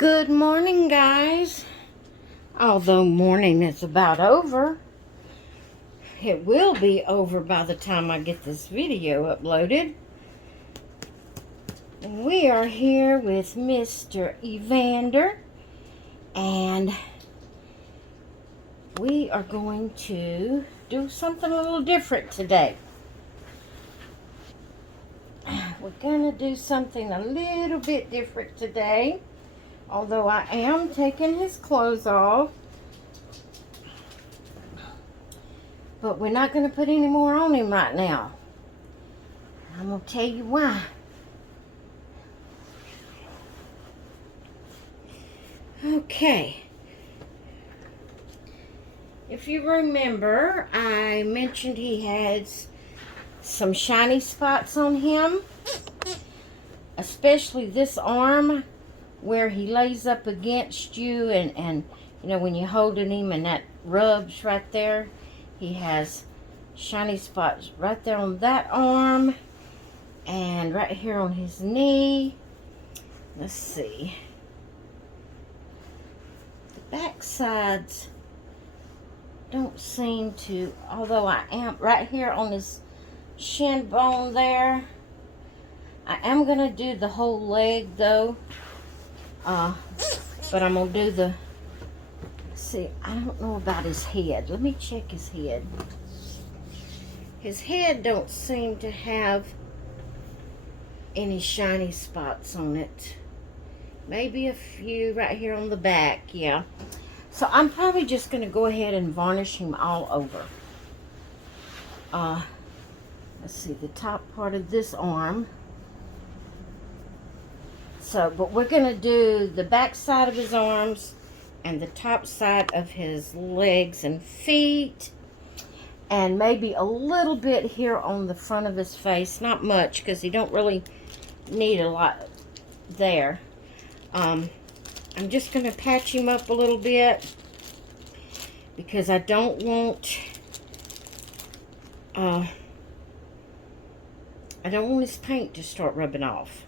Good morning, guys. Although morning is about over, it will be over by the time I get this video uploaded. And we are here with Mr. Evander, and we are going to do something a little different today. We're going to do something a little bit different today. Although I am taking his clothes off. But we're not going to put any more on him right now. I'm going to tell you why. Okay. If you remember, I mentioned he has some shiny spots on him. Especially this arm where he lays up against you and you know, when you're holding him and that rubs right there. He has shiny spots right there on that arm and right here on his knee. Let's see. The back sides don't seem to, although I am right here on his shin bone there. I am going to do the whole leg though. But I'm going to do the, see, I don't know about his head. Let me check his head. His head don't seem to have any shiny spots on it. Maybe a few right here on the back, yeah. So I'm probably just going to go ahead and varnish him all over. Let's see, the top part of this arm. So, but we're going to do the back side of his arms and the top side of his legs and feet. And maybe a little bit here on the front of his face. Not much, because he don't really need a lot there. I'm just going to patch him up a little bit. Because I don't want... I don't want his paint to start rubbing off.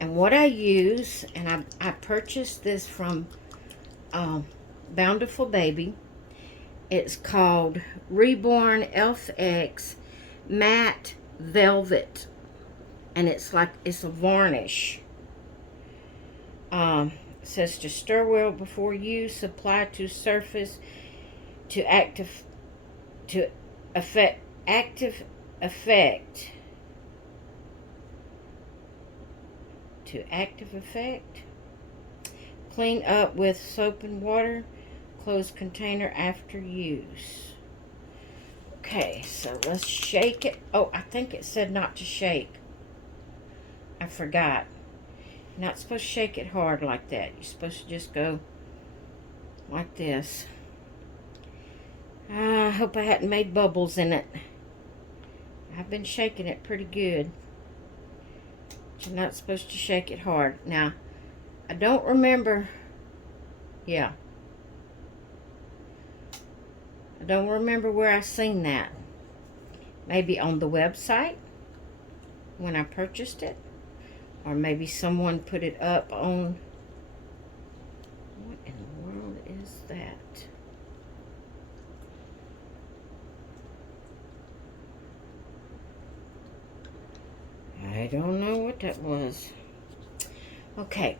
And what I use, and I purchased this from Bountiful Baby. It's called Reborn FX Matte Velvet. And it's like, it's a varnish. It says to stir well before use, apply to surface to active effect. Clean up with soap and water. Close container after use. Okay, so let's shake it. Oh, I think it said not to shake. I forgot. You're not supposed to shake it hard like that. You're supposed to just go like this. I hope I hadn't made bubbles in it. I've been shaking it pretty good. You're not supposed to shake it hard. Now, I don't remember. Yeah. I don't remember where I seen that. Maybe on the website when I purchased it. Or maybe someone put it up on... What in the world is that? I don't know what that was. Okay,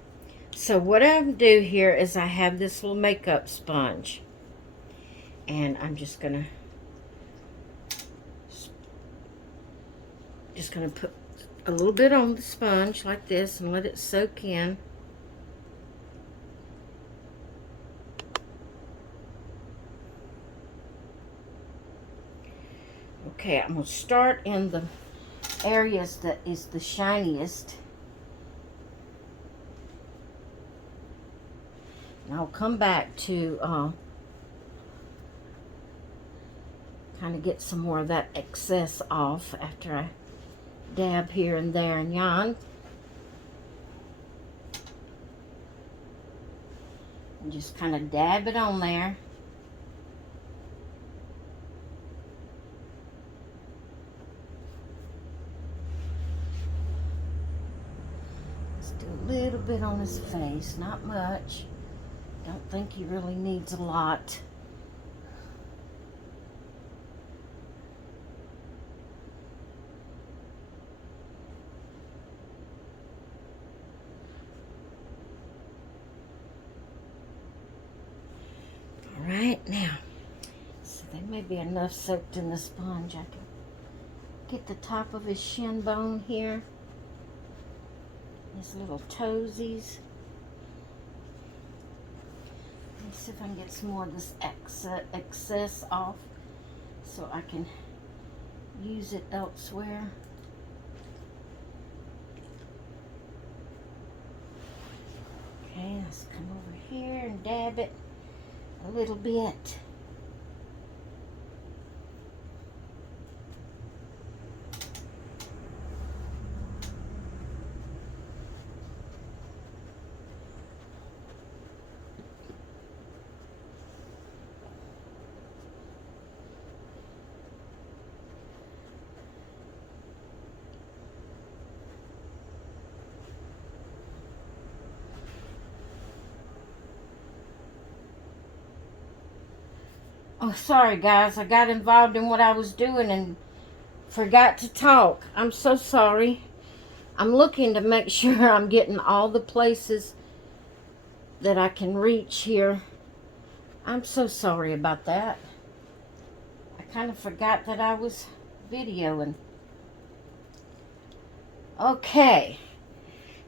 so what I'm do here is I have this little makeup sponge. And I'm just gonna put a little bit on the sponge like this and let it soak in. Okay, I'm gonna start in the areas that is the shiniest. And I'll come back to kind of get some more of that excess off after I dab here and there and yon. And just kind of dab it on there. Let's do a little bit on his face, not much. Don't think he really needs a lot. All right, now, so there may be enough soaked in the sponge. I can get the top of his shin bone here, his little toesies. Let me see if I can get some more of this excess off so I can use it elsewhere. Okay, let's come over here and dab it a little bit. Oh, sorry guys, I got involved in what I was doing and forgot to talk. I'm so sorry. I'm looking to make sure I'm getting all the places that I can reach here. I'm so sorry about that. I kind of forgot that I was videoing. Okay.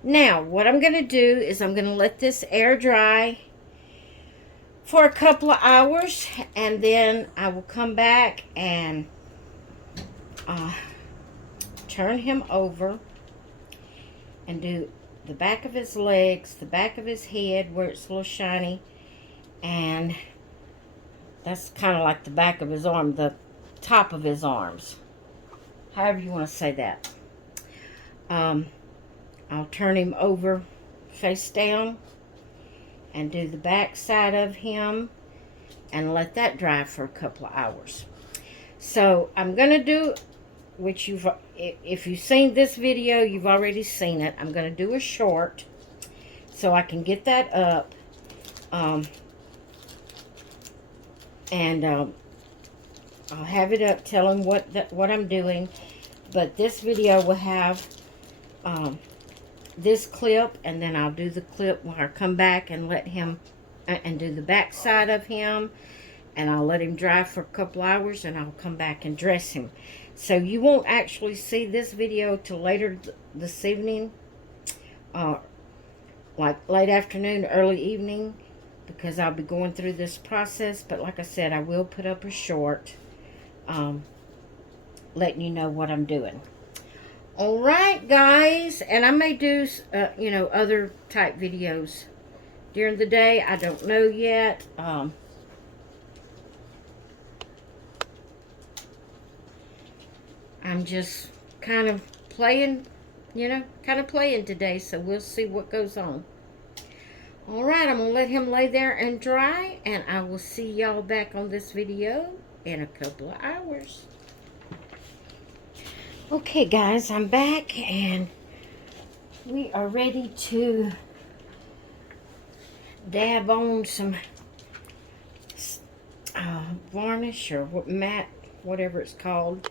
Now, what I'm going to do is I'm going to let this air dry for a couple of hours, and then I will come back and turn him over and do the back of his legs, the back of his head where it's a little shiny, and that's kind of like the back of his arm, the top of his arms, however you want to say that. I'll turn him over face down and do the back side of him and let that dry for a couple of hours. So I'm going to do, which if you've seen this video, you've already seen it. I'm going to do a short so I can get that up. I'll have it up telling what I'm doing. But this video will have this clip, and then I'll do the clip where I come back and let him and do the back side of him, and I'll let him dry for a couple hours, and I'll come back and dress him. So you won't actually see this video till later this evening, like late afternoon, early evening, because I'll be going through this process. But like I said, I will put up a short letting you know what I'm doing. Alright guys, and I may do, other type videos during the day. I don't know yet. I'm just kind of playing, today, so we'll see what goes on. Alright, I'm going to let him lay there and dry, and I will see y'all back on this video in a couple of hours. Okay guys, I'm back, and we are ready to dab on some varnish or matte, whatever it's called,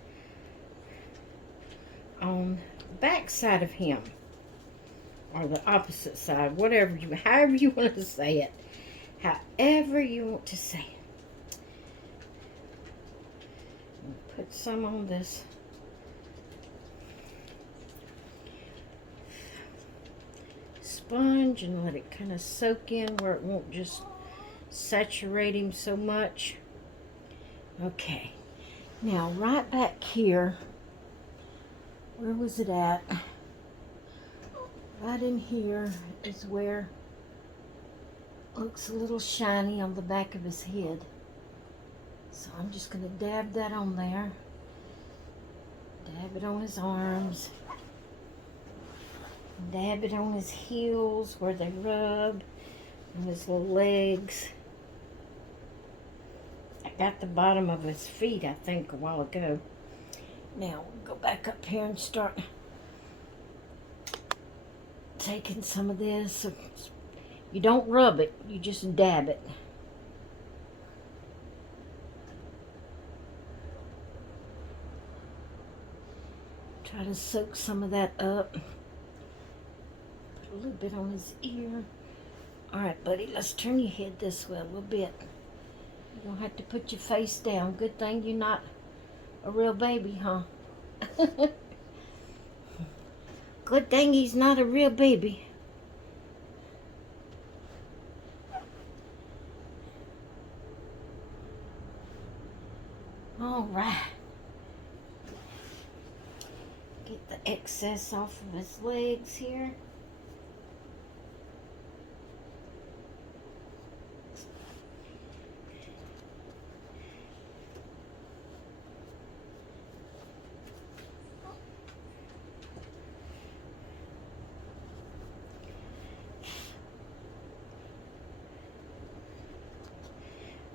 on the back side of him, or the opposite side, however you want to say it, however you want to say it. Put some on this sponge and let it kind of soak in where it won't just saturate him so much. Okay, now right back here, where was it at? Right in here is where it looks a little shiny on the back of his head. So I'm just going to dab that on there. Dab it on his arms. Dab it on his heels where they rub, and his little legs. I got the bottom of his feet, I think, a while ago. Now we'll go back up here and start taking some of this. You don't rub it, you just dab it. Try to soak some of that up. Put a little bit on his ear. All right, buddy, let's turn your head this way a little bit. You don't have to put your face down. Good thing you're not a real baby, huh? Good thing he's not a real baby. All right. Get the excess off of his legs here.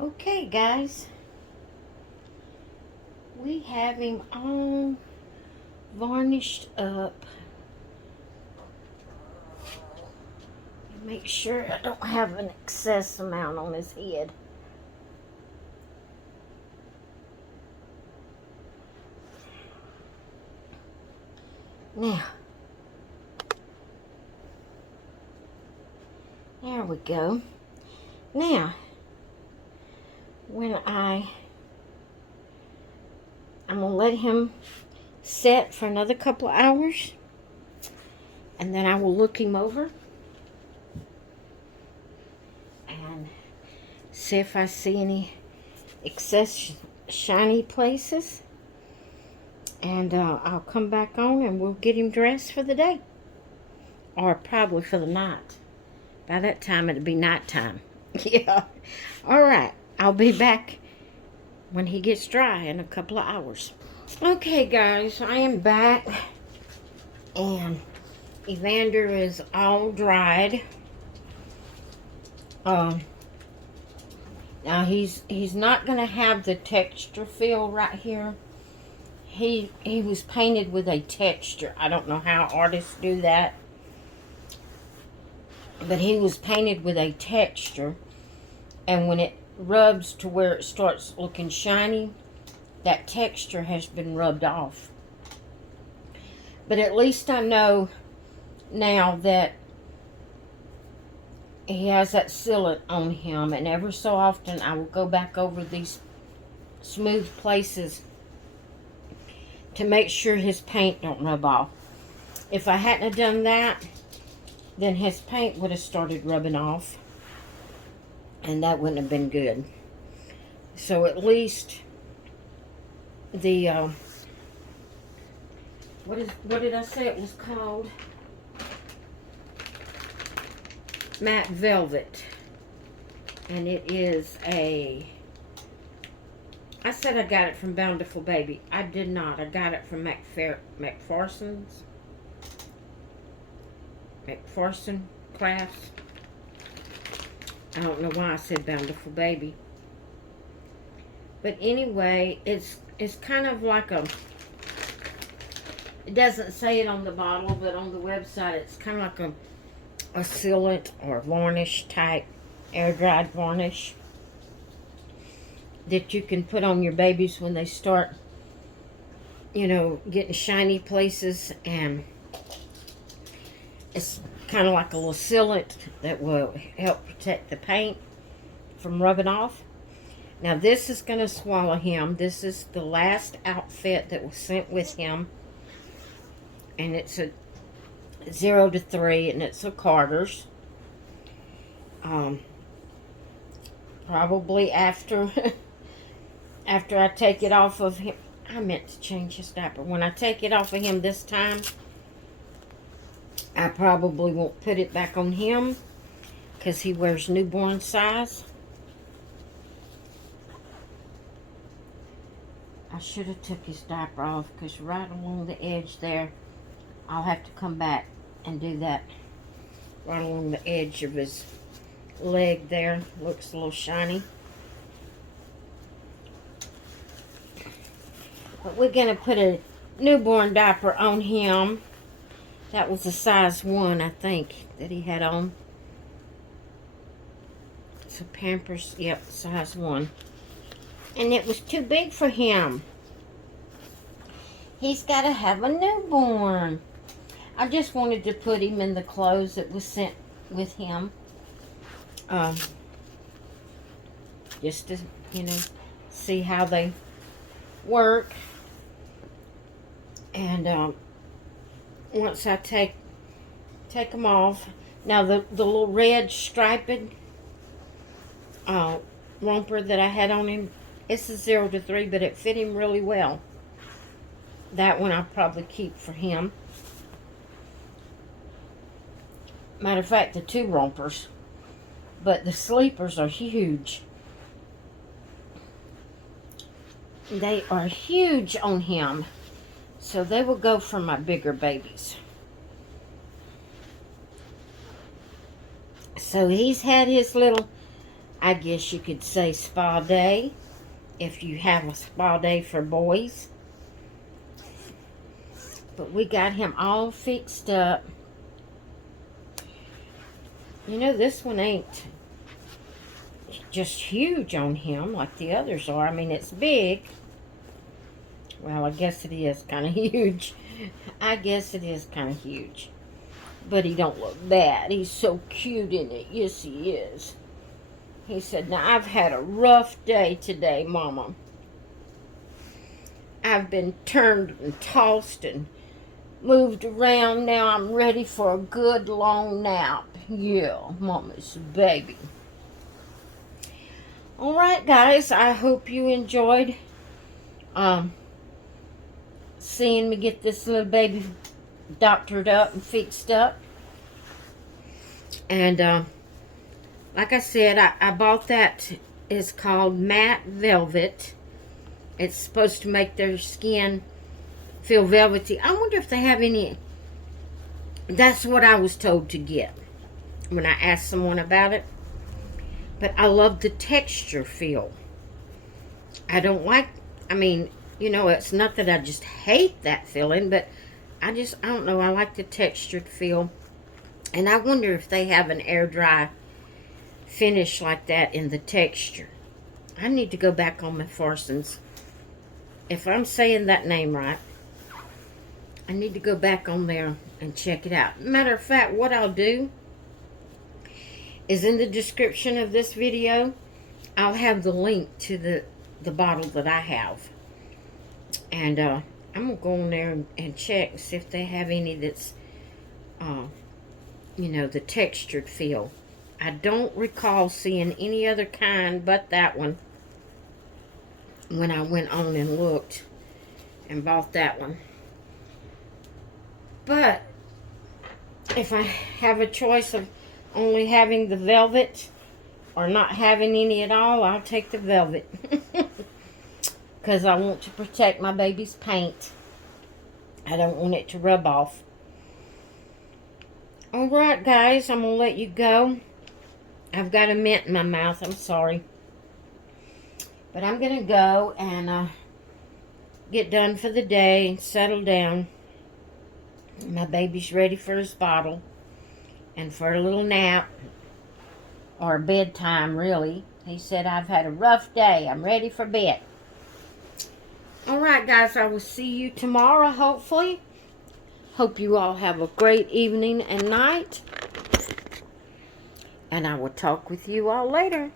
Okay, guys. We have him all varnished up. Make sure I don't have an excess amount on his head. Now, there we go. Now, when I'm gonna let him set for another couple of hours, and then I will look him over and see if I see any excess shiny places, and I'll come back on and we'll get him dressed for the day, or probably for the night. By that time it'll be nighttime. Yeah. All right, I'll be back when he gets dry in a couple of hours. Okay, guys, I am back, and Evander is all dried. Now he's not gonna have the texture feel right here. He was painted with a texture. I don't know how artists do that, but he was painted with a texture, and when it rubs to where it starts looking shiny, that texture has been rubbed off. But at least I know now that he has that sealant on him, and ever so often I will go back over these smooth places to make sure his paint don't rub off. If I hadn't have done that, then his paint would have started rubbing off, and that wouldn't have been good. So at least the what did I say it was called? Matte Velvet, and it is I said I got it from Bountiful Baby. I did not. I got it from McPherson Crafts. I don't know why I said Bountiful Baby. But anyway, it's kind of like it doesn't say it on the bottle, but on the website it's kind of like a sealant or varnish type, air dried varnish that you can put on your babies when they start, getting shiny places, and it's kind of like a little sealant that will help protect the paint from rubbing off. Now this is going to swallow him. This is the last outfit that was sent with him, and it's a 0 to 3, and it's a Carter's. Probably after I take it off of him. I meant to change his diaper. When I take it off of him this time, I probably won't put it back on him because he wears newborn size. I should have took his diaper off, because right along the edge there, I'll have to come back and do that. Right along the edge of his leg there. Looks a little shiny. But we're going to put a newborn diaper on him. That was a size 1, I think, that he had on. So Pampers, yep, size 1. And it was too big for him. He's got to have a newborn. I just wanted to put him in the clothes that was sent with him. Just to, see how they work. And once I take them off. Now the little red striped romper that I had on him, it's a 0 to 3, but it fit him really well. That one I'll probably keep for him. Matter of fact, the 2 rompers. But the sleepers are huge. They are huge on him. So they will go for my bigger babies. So he's had his little, I guess you could say, spa day. If you have a spa day for boys. But we got him all fixed up. This one ain't just huge on him like the others are. I mean, it's big. Well, I guess it is kind of huge. I guess it is kind of huge. But he don't look bad. He's so cute in it. Yes, he is. He said, now, I've had a rough day today, Mama. I've been turned and tossed and moved around. Now I'm ready for a good long nap. Yeah, Mama's baby. Alright, guys. I hope you enjoyed seeing me get this little baby doctored up and fixed up. And like I said, I bought that. It's called matte velvet. It's supposed to make their skin feel velvety. I wonder if they have any. That's what I was told to get when I asked someone about it. But I love the texture feel. I don't like, it's not that I just hate that feeling, but I don't know, I like the textured feel. And I wonder if they have an air dry finish like that in the texture. I need to go back on my Farsons. If I'm saying that name right, I need to go back on there and check it out. Matter of fact, what I'll do is in the description of this video, I'll have the link to the bottle that I have. And I'm going to go on there and check and see if they have any that's, the textured feel. I don't recall seeing any other kind but that one when I went on and looked and bought that one. But if I have a choice of only having the velvet or not having any at all, I'll take the velvet. Because I want to protect my baby's paint. I don't want it to rub off. Alright, guys, I'm going to let you go. I've got a mint in my mouth. I'm sorry. But I'm going to go and get done for the day and settle down. My baby's ready for his bottle and for a little nap or bedtime, really. He said, I've had a rough day. I'm ready for bed. Alright, guys, I will see you tomorrow, hopefully. Hope you all have a great evening and night. And I will talk with you all later.